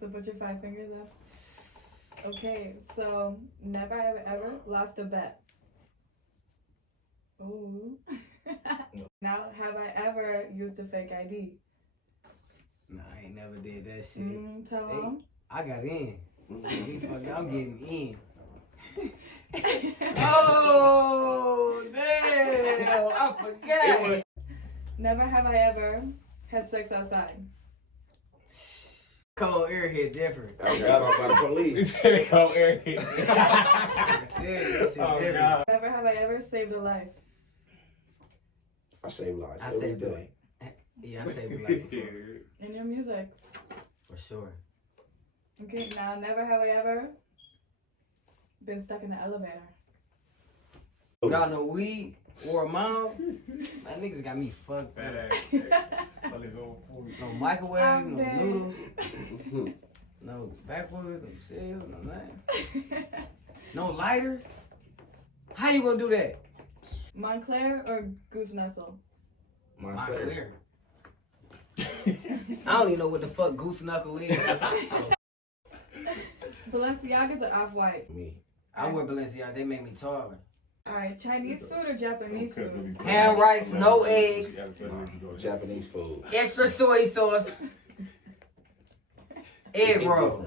So put your 5 fingers up. Okay, so never have ever lost a bet. Ooh. Now, have I ever used a fake ID? Nah, I ain't never did that shit. Tell them. I got in. I'm getting in. Oh, damn. I forgot. Never have I ever had sex outside. Cold air hit different. I got off by the police. Cold air hit. Never have I ever saved a life. I save lives I every saved a day. life. Yeah, I saved a life. In your music. For sure. Okay, now never have I ever been stuck in the elevator. Without no weed or a mom, my niggas got me fucked up. No microwave, no noodles, no backwood, no cereal, no nothing. No lighter. How you gonna do that? Montclair or Goose Nestle? Montclair. I don't even know what the fuck goose knuckle is. So. Balenciagas or Off-White? Me. I wear Balenciaga. They make me taller. Alright, Chinese food or Japanese food? Ham, rice, no eggs, Japanese food. extra soy sauce, egg roll,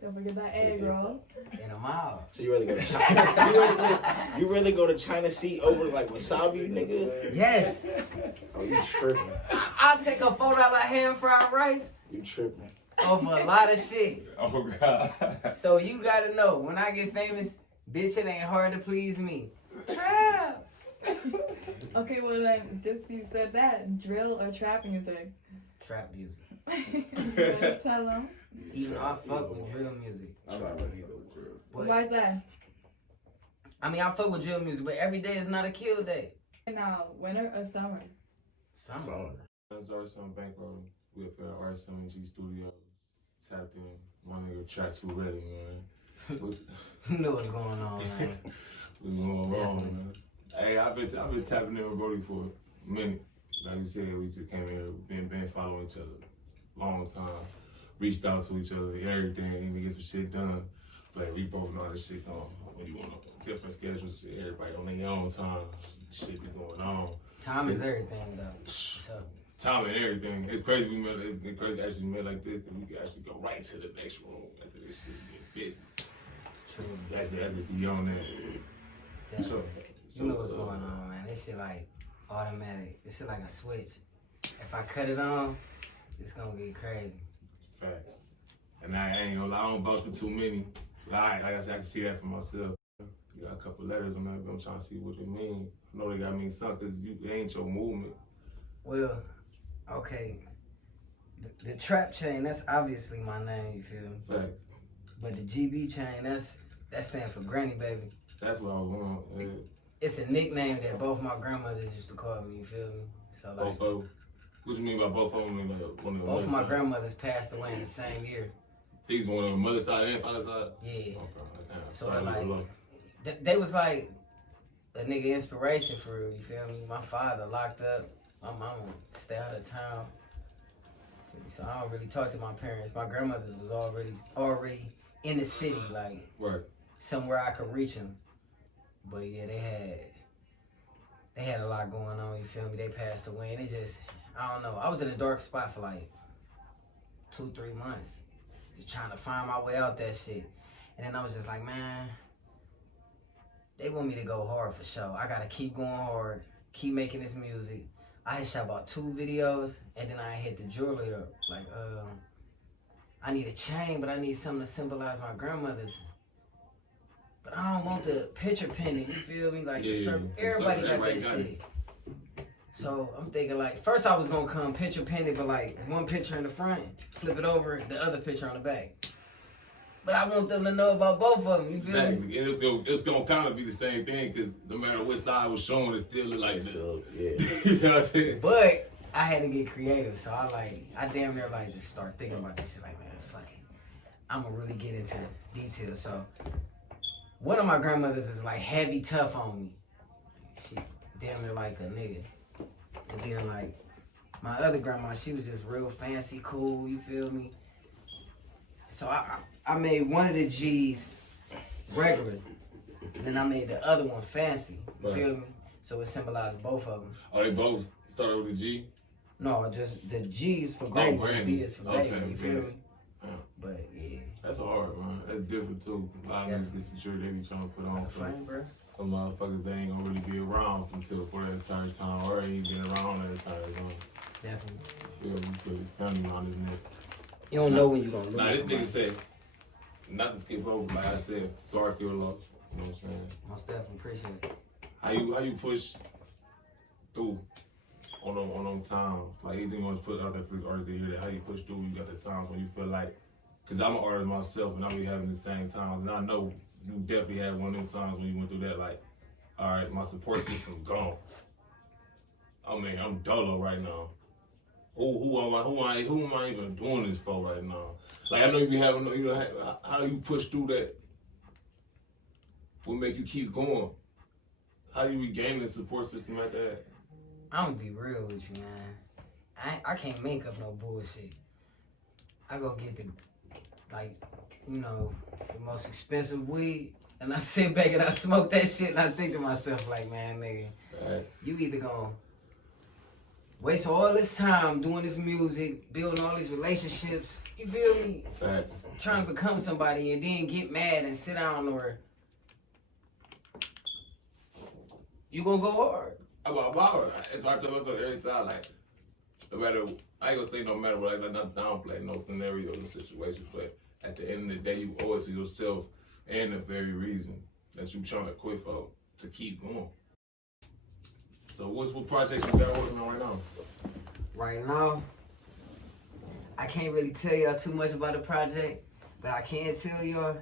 Don't forget that egg roll. and a mile. So you really go to China? you really go to China Sea over like wasabi, nigga? Yes. Oh, you tripping? I'll take a $4 ham fried rice You tripping? over a lot of shit. Oh God. So you gotta know, when I get famous, bitch, it ain't hard to please me. Trap. Okay, well then, guess you said that. Drill or trap music? Trap music. So tell them. Even though I fuck with drill music. But, Why is that? I mean, I fuck with drill music, but every day is not a kill day. Now, winter or summer? Summer. That's RSMMG Bankroll. We up at RSMMG Studios. Tapped in. My nigga Track 2 ready, man. You know what's going on, man. What's going on, man? Hey, I've been tapping in with Brody for a minute. Like you said, we just came here, been following each other long time. Reached out to each other, everything, to get some shit done. But we both know how this shit going. When you on a different schedules, everybody on their own time. Shit be going on. Time is everything, though. So, Time and everything. It's crazy we met. It's crazy actually met like this, and we can actually go right to the next room after this shit get busy. true. That's it. Be on that. So, you know what's going on, man. This shit like automatic. This shit like a switch. If I cut it on, it's gonna get crazy. Facts. And I ain't gonna lie, I don't vouch for too many. Like I said, I can see that for myself. You got a couple letters on that, but I'm trying to see what they mean. I know they gotta mean something, because it ain't your movement. Well, okay. The trap chain, that's obviously my name, you feel me? Facts. But the GB chain, that stands for Granny Baby. That's what I was on. Yeah. It's a nickname that both my grandmothers used to call me, you feel me? So like, Both of them. What you mean by both of them? Like, one of the both of my side? grandmothers passed away in the same year. These one of the mother side and father side? Yeah. Okay. So like, they was like a nigga inspiration for real, you feel me? My father locked up, my mama stay out of town. So I don't really talk to my parents. My grandmothers was already in the city, like right. somewhere I could reach them. But yeah, they had a lot going on, you feel me? They passed away, and it just, I don't know. I was in a dark spot for like 2-3 months, just trying to find my way out that shit. And then I was just like, man, they want me to go hard for sure. I gotta keep going hard, keep making this music. I had shot about 2 videos, and then I hit the jewelry up. Like, I need a chain, but I need something to symbolize my grandmother's. But I don't want the picture pendant, you feel me? Like, everybody got that shit. So I'm thinking like, first I was gonna come picture pendant, but like one picture in the front, flip it over, the other picture on the back. But I want them to know about both of them, you feel me? Exactly. And it's gonna kind of be the same thing, because no matter what side was shown, it still look like So, yeah. You know what I'm saying? But I had to get creative, so I damn near like just start thinking about this shit like, man, fuck it. I'm gonna really get into details. So one of my grandmothers is like heavy tough on me. She damn near like a nigga. But then like my other grandma, she was just real fancy, cool, you feel me? So I made one of the G's regular, then I made the other one fancy, you feel me? So it symbolized both of them. Oh, they both started with a G? No, just the G's for granny, the B is for baby, you feel me? Yeah. But yeah. That's hard, man. That's different too. A lot of niggas get some shit they be trying to put on for bro. some motherfuckers they ain't gonna really be around until for that entire time, or ain't been around that entire time. Definitely. Feel me? Put his family on his neck. You don't know when you gonna lose. Nah, this nigga said, not to skip over, like I said, sorry for your loss. You know what I'm saying? Most definitely appreciate it. How you push through on them times? Like anything you want to put out there for the artists to hear that, how you push through, you got the times when you feel like, cause I'm an artist myself and I be having the same times, and I know you definitely had one of them times when you went through that, like, all right, my support system gone. I mean, I'm dolo right now. Who am I even doing this for right now? Like, I know you be having, you know, how do you push through that? What make you keep going? How do you regain the support system like that? I'm gonna be real with you, man. I can't make up no bullshit. I go get the, like, you know, the most expensive weed, and I sit back and I smoke that shit, and I think to myself, like, man, nigga, you either gonna waste all this time doing this music, building all these relationships, you feel me? Facts. Trying to become somebody and then get mad and sit down, or you gonna go hard. It's why I tell myself every time, like, no matter, I ain't gonna say no matter what, like, not downplay no scenarios or situations, but at the end of the day, you owe it to yourself and the very reason that you trying to quit for to keep going. So what projects you got working on right now? Right now, I can't really tell y'all too much about the project, but I can tell y'all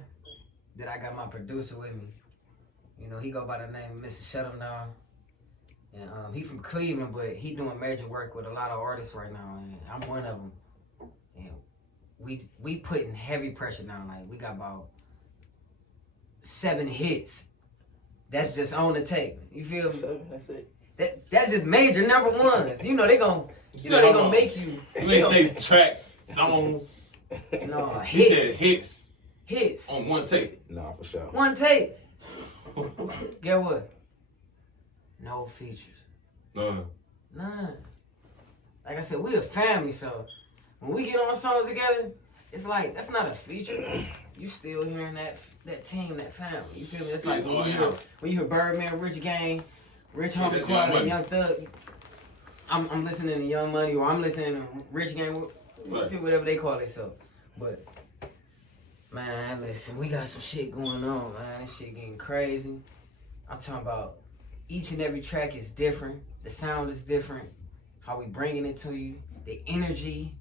that I got my producer with me. You know, he go by the name of Mr. Shut 'Em Down. And he from Cleveland, but he doing major work with a lot of artists right now, and I'm one of them. And we putting heavy pressure down. Like, we got about 7 hits. That's just on the tape. You feel me? 7, that's it. That's just major number ones. You know they gonna make you. You ain't say tracks, songs. No, He hits. said hits Hits. on one tape. Nah, for sure. One tape. Get what? No features. No. None. Like I said, we a family, so when we get on songs together, it's like, that's not a feature. You still hearing that team, that family. You feel me? It's like when you hear Birdman, Rich Gang, Rich Homie Quad, and Young Thug. I'm listening to Young Money, or I'm listening to Rich Gang, whatever they call themselves. But man, listen, we got some shit going on, man. This shit getting crazy. I'm talking about each and every track is different. The sound is different. How we bringing it to you. The energy.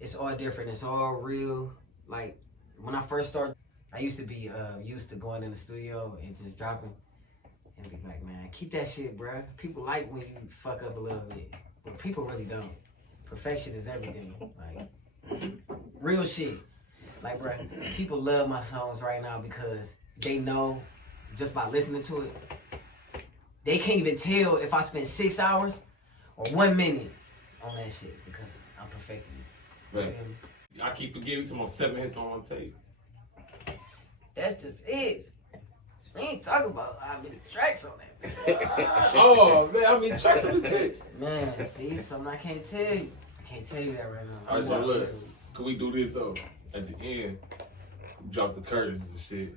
It's all different. It's all real. Like, when I first started, I used to be used to going in the studio and just dropping. And be like, man, keep that shit, bruh. People like when you fuck up a little bit. But people really don't. Perfection is everything. Like, real shit. Like, bruh, people love my songs right now because they know just by listening to it, they can't even tell if I spent 6 hours or 1 minute on that shit because I'm perfecting it. Right. I keep forgetting to my 7 hits on one tape. That's just it. We ain't talking about how many tracks on that. Oh man, I mean tracks on the hits. Man, see, something I can't tell you. I can't tell you that right now. Alright, so look, can we do this though? At the end, we drop the curtains and shit.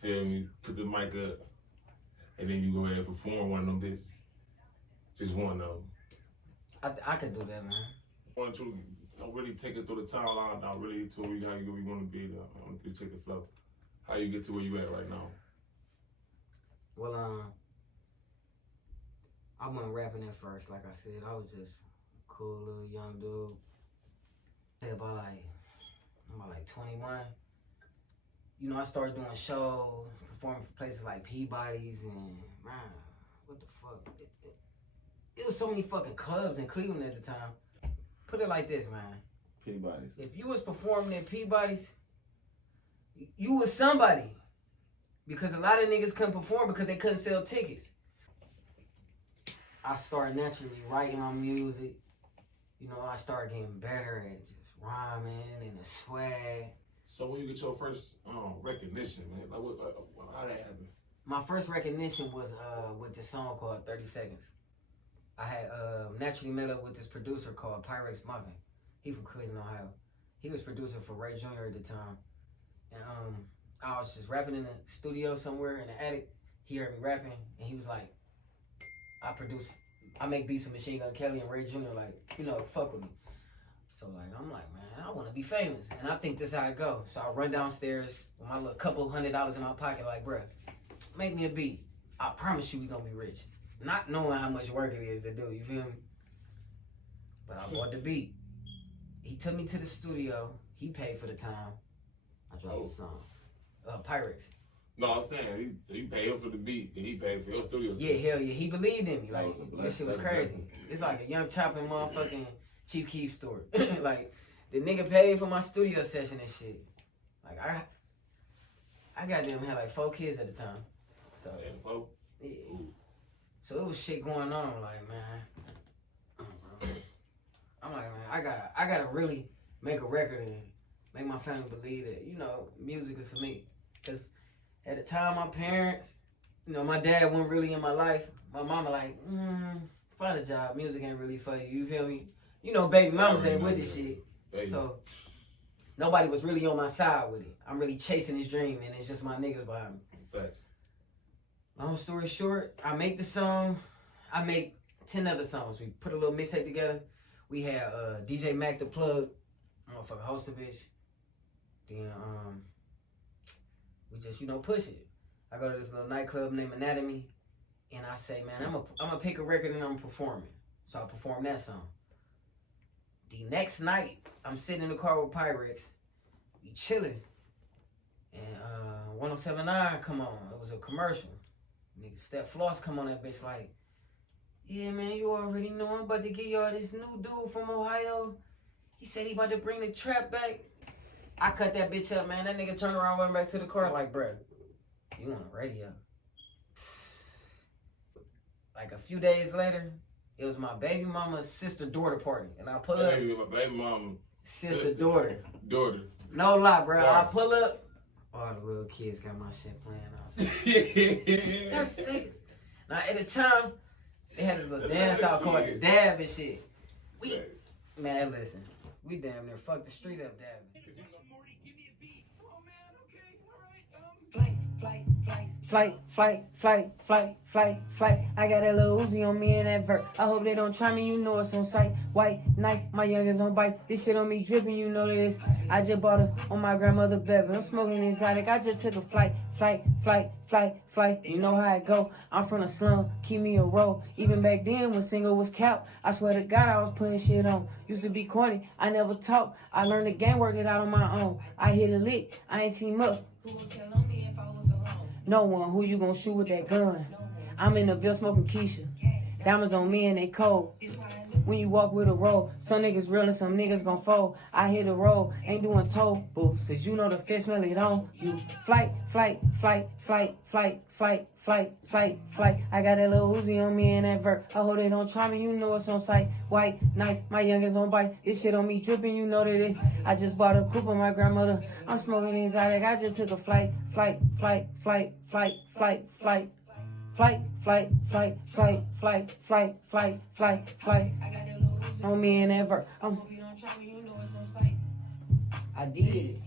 Feel me? Put the mic up, and then you go ahead and perform one of them bitches. Just one of them. I could do that, man. Want you don't really take it through the timeline. Not really to you how you want to be. I want you to take the flow. How you get to where you at right now? Well, I wasn't rapping at first. Like I said, I was just a cool little young dude. Say about like 21. You know, I started doing shows, performing for places like Peabody's, and man, what the fuck? It was so many fucking clubs in Cleveland at the time. Put it like this, man. Peabody's. If you was performing at Peabody's, you was somebody. Because a lot of niggas couldn't perform because they couldn't sell tickets. I started naturally writing my music. You know, I started getting better at just rhyming and the swag. So when you get your first recognition, man, like how that happened? My first recognition was with this song called 30 Seconds. I had naturally met up with this producer called Pyrex Muffin. He from Cleveland, Ohio. He was producer for Ray Jr. at the time. And I was just rapping in the studio somewhere in the attic. He heard me rapping, and he was like, I make beats with Machine Gun Kelly and Ray Jr., like, you know, fuck with me. So, like, I'm like, man, I want to be famous. And I think this how it go. So I run downstairs with my little couple $100 in my pocket, like, bruh, make me a beat. I promise you we gonna be rich. Not knowing how much work it is to do, you feel me? But I bought the beat. He took me to the studio. He paid for the time. I dropped the song. Pyrex. No, I'm saying, you paid him for the beat, and he paid for your studio. Yeah, hell yeah. He believed in me. Like, that shit was That's crazy. blessing. It's like a Young Chopping motherfucking Chief Keef story. Like, the nigga paid for my studio session and shit. Like, I goddamn had like 4 kids at the time. So, yeah. So it was shit going on, like, man. I'm like, man, I gotta really make a record and make my family believe that, you know, music is for me. Cause at the time, my parents, you know, my dad wasn't really in my life. My mama like, find a job. Music ain't really for you. You feel me? You know, baby mamas ain't with this shit. Baby. So nobody was really on my side with it. I'm really chasing this dream, and it's just my niggas behind me. Facts. Long story short, I make the song. I make 10 other songs. We put a little mixtape together. We had DJ Mac the Plug, motherfucker host the bitch. Then we just, you know, push it. I go to this little nightclub named Anatomy, and I say, man, I'm gonna pick a record and I'm performing. So I perform that song. The next night, I'm sitting in the car with Pyrex. We chilling. And 1079 come on. It was a commercial. Nigga, Steph Floss come on that bitch like, yeah, man, you already know I'm about to get y'all this new dude from Ohio. He said he about to bring the trap back. I cut that bitch up, man. That nigga turned around, went back to the car like, bruh, you on the radio. Like a few days later, it was my baby mama's sister-daughter party. And I pull up. Hey, my baby mama. Sister-daughter. Daughter. No lie, bro. Daughter. I pull up. All the little kids got my shit playing. I was like, 36. Now, at the time, they had this little dance out called the dab and shit. Man, listen. We damn near fucked the street up dabbing. Flight. I got that little Uzi on me and that vert. I hope they don't try me, you know it's on sight. White knife, my youngest on bike. This shit on me dripping, you know that it's. I just bought it on my grandmother Bevan. I'm smoking exotic. I just took a flight. You know how it go. I'm from the slum, keep me a roll. Even back then when single was cap, I swear to God I was putting shit on. Used to be corny, I never talked. I learned the game, worked it out on my own. I hit a lick, I ain't team up. Who gon' tell on me if I was alone? No one. Who you gon' shoot with that gun? I'm in the Ville smoking Keisha. Diamonds on me and they cold. When you walk with a roll, some niggas real and some niggas gon' fold. I hit a roll, ain't doing toe booths, cause you know the fit smell it on you. Flight. I got that little Uzi on me and that vert. I hope they don't try me, you know it's on sight. White knife, my youngest on bike. This shit on me dripping, you know that it. I just bought a coupe on my grandmother. I'm smoking exotic, I just took a flight. On me and that vert. I did it.